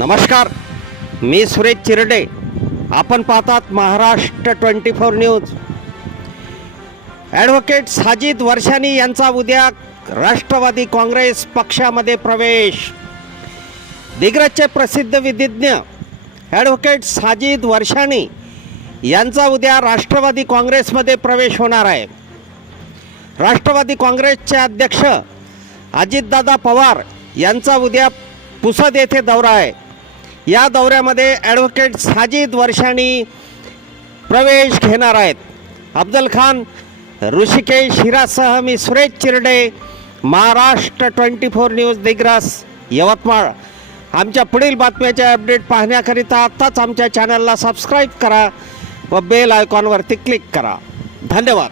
नमस्कार मी सुरेश चिरडे. आपण पाहतात Maharashtra twenty four news. Advocate Sajid Varshani यांचा उद्या राष्ट्रवादी काँग्रेस पक्षामध्ये प्रवेश. दिग्रजचे प्रसिद्ध विधिज्ञ ॲडव्होकेट साजिद वर्षानी यांचा उद्या राष्ट्रवादी काँग्रेसमध्ये प्रवेश होणार आहे. राष्ट्रवादी काँग्रेसचे अध्यक्ष अजितदादा पवार यांचा उद्या पुसद येथे दौरा आहे. या दौऱ्यामध्ये ॲडव्होकेट साजिद वर्षानी प्रवेश घेणार आहेत. अफजल खान ऋषिकेश हिरासह मी Suresh Chirde Maharashtra twenty four news Digras Yavatmal. आमच्या पुढील बातम्याचे अपडेट पाहण्याकरिता आत्ताच आमच्या चॅनलला सबस्क्राईब करा व बेल आयकॉनवरती क्लिक करा. धन्यवाद.